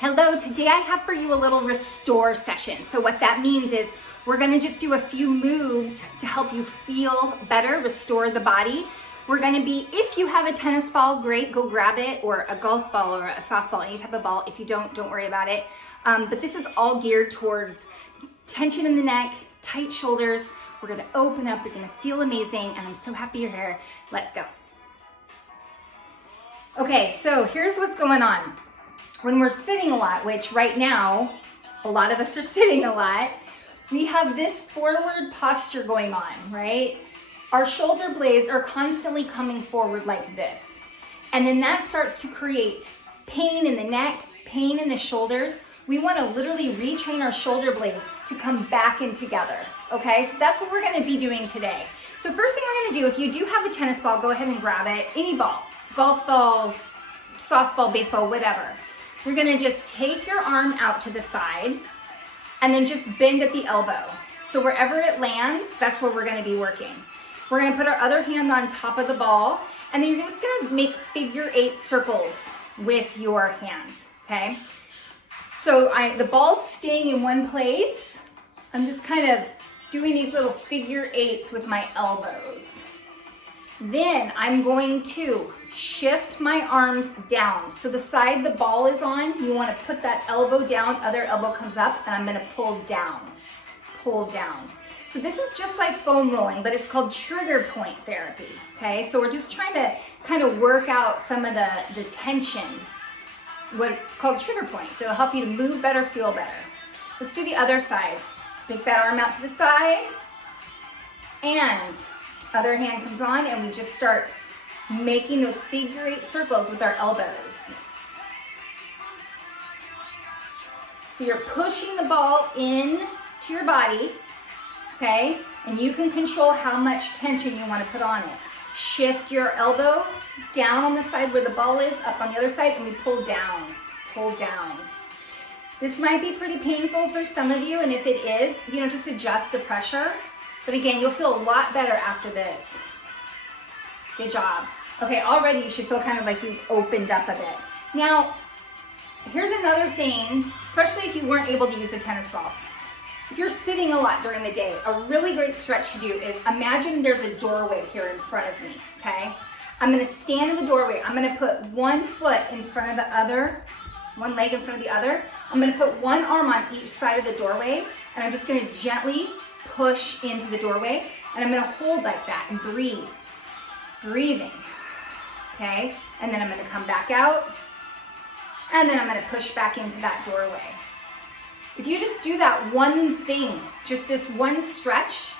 Hello, today I have for you a little restore session. So what that means is we're gonna just do a few moves to help you feel better, restore the body. We're gonna be, if you have a tennis ball, great, go grab it, or a golf ball or a softball, any type of ball. If you don't worry about it. But this is all geared towards tension in the neck, tight shoulders. We're gonna open up, you're gonna feel amazing, and I'm so happy you're here. Let's go. Okay, so here's what's going on. When we're sitting a lot, which right now, a lot of us are sitting a lot, we have this forward posture going on, right? Our shoulder blades are constantly coming forward like this. And then that starts to create pain in the neck, pain in the shoulders. We want to literally retrain our shoulder blades to come back in together, okay? So that's what we're gonna be doing today. So first thing we're gonna do, if you do have a tennis ball, go ahead and grab it, any ball, golf ball, softball, baseball, whatever. We're gonna just take your arm out to the side and then just bend at the elbow. So wherever it lands, that's where we're gonna be working. We're gonna put our other hand on top of the ball, and then you're just gonna make figure 8 circles with your hands, okay? So the ball's staying in one place. I'm just kind of doing these little figure 8s with my elbows. Then I'm going to shift my arms down. So the side the ball is on, you want to put that elbow down, other elbow comes up, and I'm going to pull down, pull down. So this is just like foam rolling, but it's called trigger point therapy, okay? So we're just trying to kind of work out some of the tension, what's called trigger point. So it'll help you to move better, feel better. Let's do the other side. Take that arm out to the side, and other hand comes on, and we just start making those figure 8 circles with our elbows. So you're pushing the ball in to your body, okay? And you can control how much tension you want to put on it. Shift your elbow down on the side where the ball is, up on the other side, and we pull down, pull down. This might be pretty painful for some of you, and if it is, just adjust the pressure. But again, you'll feel a lot better after this. Good job. Okay, already you should feel kind of like you've opened up a bit. Now, here's another thing, especially if you weren't able to use the tennis ball. If you're sitting a lot during the day, a really great stretch to do is imagine there's a doorway here in front of me, okay? I'm gonna stand in the doorway. I'm gonna put one foot in front of the other, one leg in front of the other. I'm gonna put one arm on each side of the doorway, and I'm just gonna gently push into the doorway, and I'm gonna hold like that and breathe. Breathing, okay? And then I'm gonna come back out, and then I'm gonna push back into that doorway. If you just do that one thing, just this one stretch,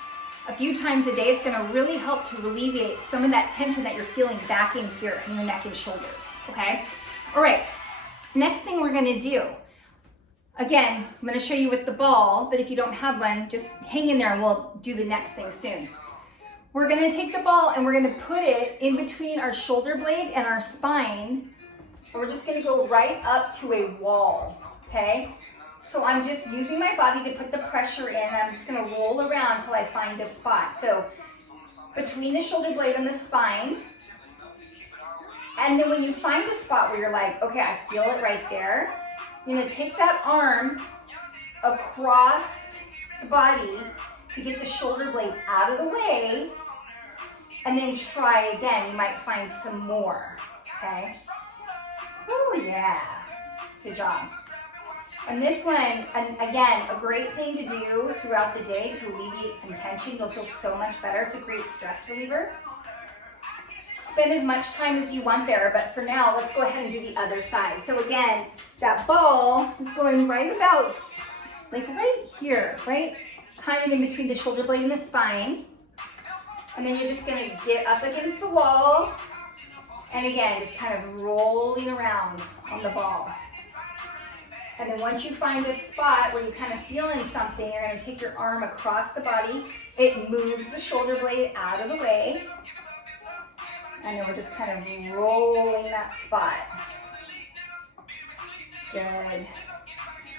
a few times a day, it's gonna really help to alleviate some of that tension that you're feeling back in here in your neck and shoulders, okay? All right, next thing we're gonna do, again, I'm gonna show you with the ball, but if you don't have one, just hang in there and we'll do the next thing soon. We're gonna take the ball and we're gonna put it in between our shoulder blade and our spine, and we're just gonna go right up to a wall, okay? So I'm just using my body to put the pressure in, and I'm just gonna roll around until I find a spot. So between the shoulder blade and the spine, and then when you find a spot where you're like, okay, I feel it right there, you're gonna take that arm across the body to get the shoulder blade out of the way, and then try again. You might find some more, okay? Oh yeah, good job. And this one, and again, a great thing to do throughout the day to alleviate some tension. You'll feel so much better. It's a great stress reliever. Spend as much time as you want there, but for now, let's go ahead and do the other side. So again, that ball is going right about, like right here, right? Kind of in between the shoulder blade and the spine. And then you're just gonna get up against the wall. And again, just kind of rolling around on the ball. And then once you find a spot where you're kind of feeling something, you're gonna take your arm across the body. It moves the shoulder blade out of the way. And then we're just kind of rolling that spot. Good.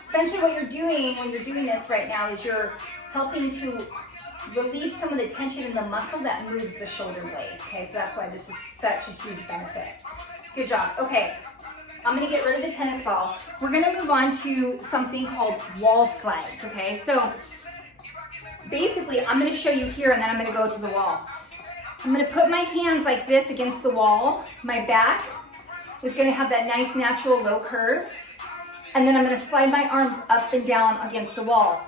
Essentially what you're doing when you're doing this right now is you're helping to relieve some of the tension in the muscle that moves the shoulder blade. Okay, so that's why this is such a huge benefit. Good job. Okay, I'm gonna get rid of the tennis ball. We're gonna move on to something called wall slides, okay? So basically, I'm gonna show you here and then I'm gonna go to the wall. I'm gonna put my hands like this against the wall. My back is gonna have that nice natural low curve. And then I'm gonna slide my arms up and down against the wall.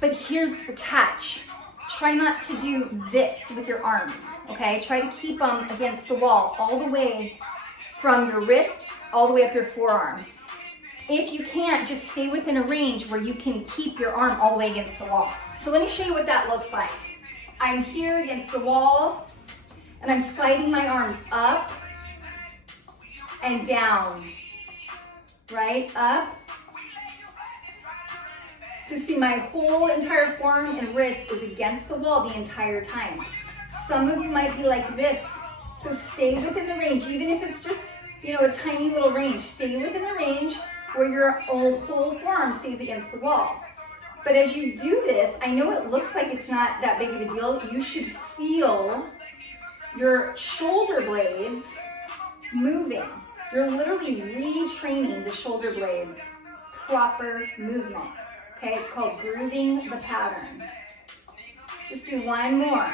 But here's the catch. Try not to do this with your arms, okay? Try to keep them against the wall all the way from your wrist all the way up your forearm. If you can't, just stay within a range where you can keep your arm all the way against the wall. So let me show you what that looks like. I'm here against the wall and I'm sliding my arms up and down, right? Up. So see, my whole entire forearm and wrist is against the wall the entire time. Some of you might be like this. So stay within the range, even if it's just, you know, a tiny little range. Stay within the range where your whole forearm stays against the wall. But as you do this, I know it looks like it's not that big of a deal. You should feel your shoulder blades moving. You're literally retraining the shoulder blades proper movement. Okay, it's called grooving the pattern. Just do one more.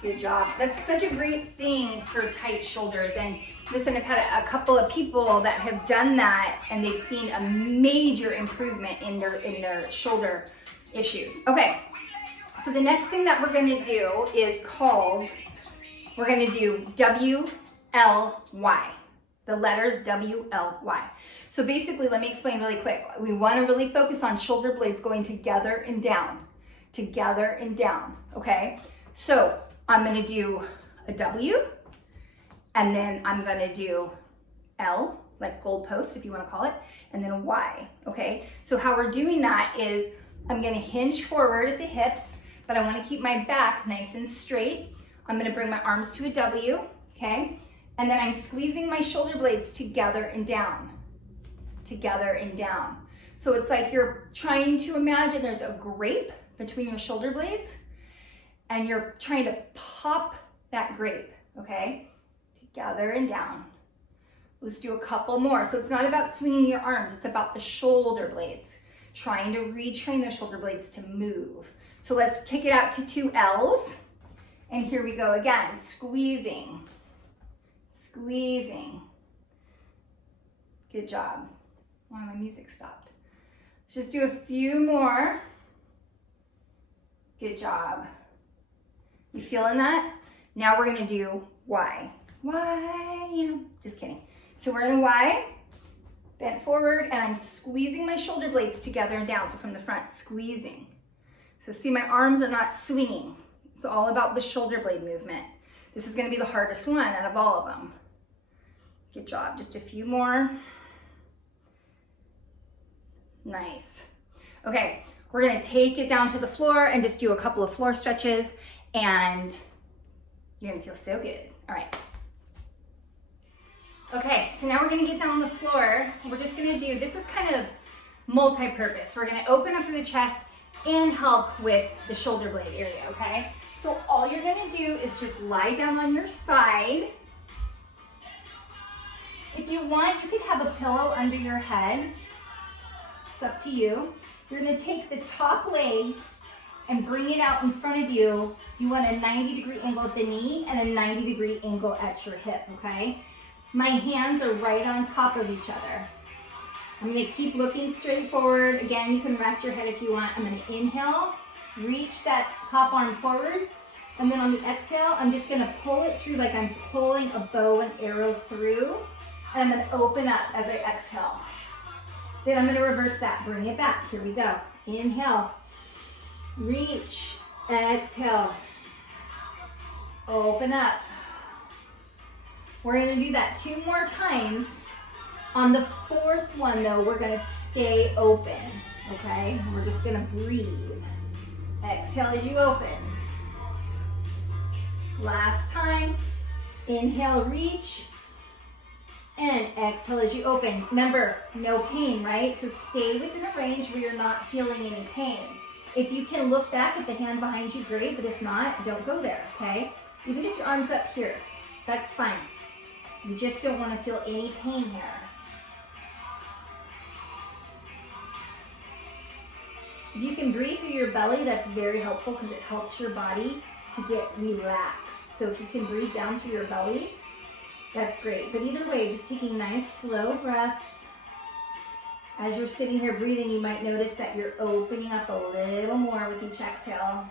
Good job. That's such a great thing for tight shoulders. And listen, I've had a couple of people that have done that and they've seen a major improvement in their shoulder issues. Okay, so the next thing that we're gonna do is called, we're gonna do W-L-Y. The letters W-L-Y. So basically, let me explain really quick. We wanna really focus on shoulder blades going together and down, okay? So I'm gonna do a W, and then I'm gonna do L, like goalpost if you wanna call it, and then a Y, okay? So how we're doing that is I'm gonna hinge forward at the hips, but I wanna keep my back nice and straight. I'm gonna bring my arms to a W, okay? And then I'm squeezing my shoulder blades together and down, So it's like you're trying to imagine there's a grape between your shoulder blades and you're trying to pop that grape, okay? Together and down. Let's do a couple more. So it's not about swinging your arms, it's about the shoulder blades, trying to retrain those shoulder blades to move. So let's kick it out to 2 L's. And here we go again, squeezing. Good job. Wow, my music stopped. Let's just do a few more. Good job. You feeling that? Now we're gonna do Y. Yeah, just kidding. So we're in a Y, bent forward, and I'm squeezing my shoulder blades together and down. So from the front, squeezing. So see, my arms are not swinging. It's all about the shoulder blade movement. This is gonna be the hardest one out of all of them. Good job, just a few more. Nice. Okay, we're gonna take it down to the floor and just do a couple of floor stretches and you're gonna feel so good. All right. Okay, so now we're gonna get down on the floor. We're just gonna do, this is kind of multi-purpose. We're gonna open up through the chest and help with the shoulder blade area, okay? So all you're gonna do is just lie down on your side. If you want, you could have a pillow under your head. It's up to you. You're gonna take the top leg and bring it out in front of you. So you want a 90-degree angle at the knee and a 90-degree angle at your hip, okay? My hands are right on top of each other. I'm gonna keep looking straight forward. Again, you can rest your head if you want. I'm gonna inhale, reach that top arm forward, and then on the exhale, I'm just gonna pull it through like I'm pulling a bow and arrow through, and I'm gonna open up as I exhale. Then I'm gonna reverse that, bring it back. Here we go. Inhale, reach, exhale, open up. We're gonna do that 2 more times. On the 4th one though, we're gonna stay open, okay? We're just gonna breathe. Exhale as you open. Last time, inhale, reach, and exhale as you open. Remember, no pain, right? So stay within a range where you're not feeling any pain. If you can look back at the hand behind you, great, but if not, don't go there, okay? Even if your arm's up here, that's fine. You just don't want to feel any pain here. If you can breathe through your belly, that's very helpful because it helps your body to get relaxed. So if you can breathe down through your belly, that's great. But either way, just taking nice, slow breaths. As you're sitting here breathing, you might notice that you're opening up a little more with each exhale.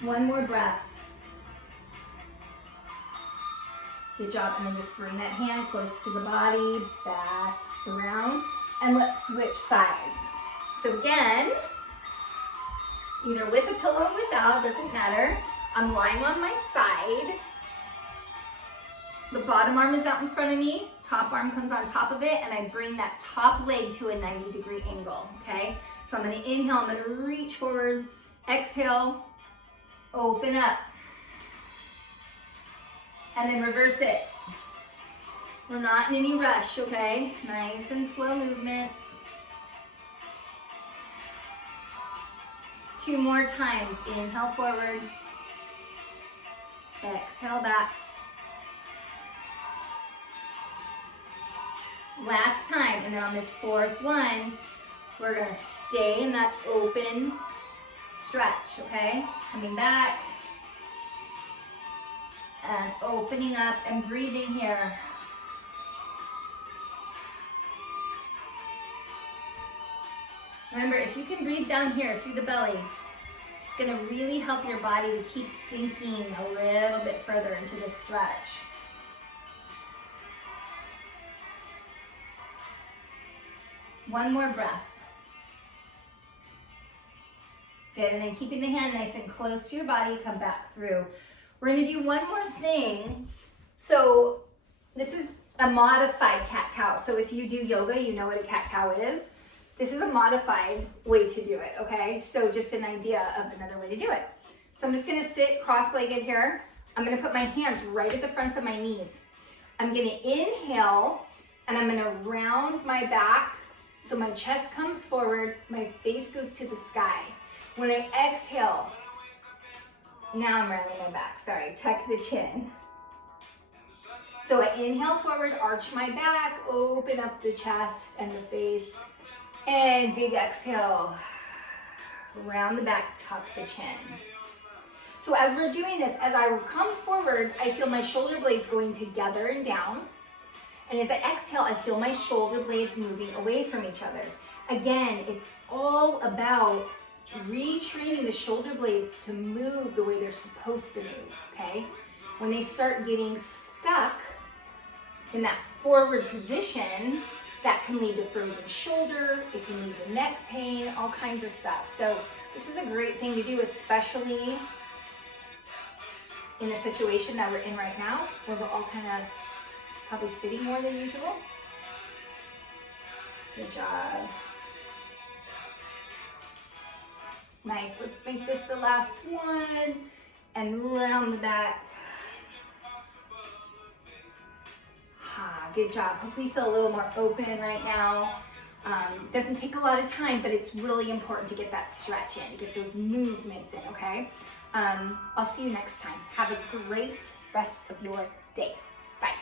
One more breath. Good job. And then just bring that hand close to the body, back, around, and let's switch sides. So again, either with a pillow or without, doesn't matter. I'm lying on my side. The bottom arm is out in front of me, top arm comes on top of it, and I bring that top leg to a 90-degree angle, okay? So I'm gonna inhale, I'm gonna reach forward, exhale, open up, and then reverse it. We're not in any rush, okay? Nice and slow movements. 2 more times. Inhale forward, exhale back. Last time, and then on this 4th one, we're gonna stay in that open stretch, okay? Coming back, and opening up and breathing here. Remember, if you can breathe down here through the belly, it's gonna really help your body to keep sinking a little bit further into this stretch. One more breath. Good, and then keeping the hand nice and close to your body, come back through. We're gonna do one more thing. So this is a modified cat-cow. So if you do yoga, you know what a cat-cow is. This is a modified way to do it, okay? So just an idea of another way to do it. So I'm just gonna sit cross-legged here. I'm gonna put my hands right at the fronts of my knees. I'm gonna inhale, and I'm gonna round my back so my chest comes forward, my face goes to the sky. When I exhale, now I'm rounding my back, sorry, tuck the chin. So I inhale forward, arch my back, open up the chest and the face, and big exhale, round the back, tuck the chin. So as we're doing this, as I come forward, I feel my shoulder blades going together and down. And as I exhale, I feel my shoulder blades moving away from each other. Again, it's all about retraining the shoulder blades to move the way they're supposed to move, okay? When they start getting stuck in that forward position, that can lead to frozen shoulder, it can lead to neck pain, all kinds of stuff. So this is a great thing to do, especially in the situation that we're in right now, where we're all kind of probably sitting more than usual. Good job. Nice, let's make this the last one, and round the back. Good job. Hopefully you feel a little more open right now. Doesn't take a lot of time, but it's really important to get that stretch in, get those movements in, okay? I'll see you next time. Have a great rest of your day. Bye.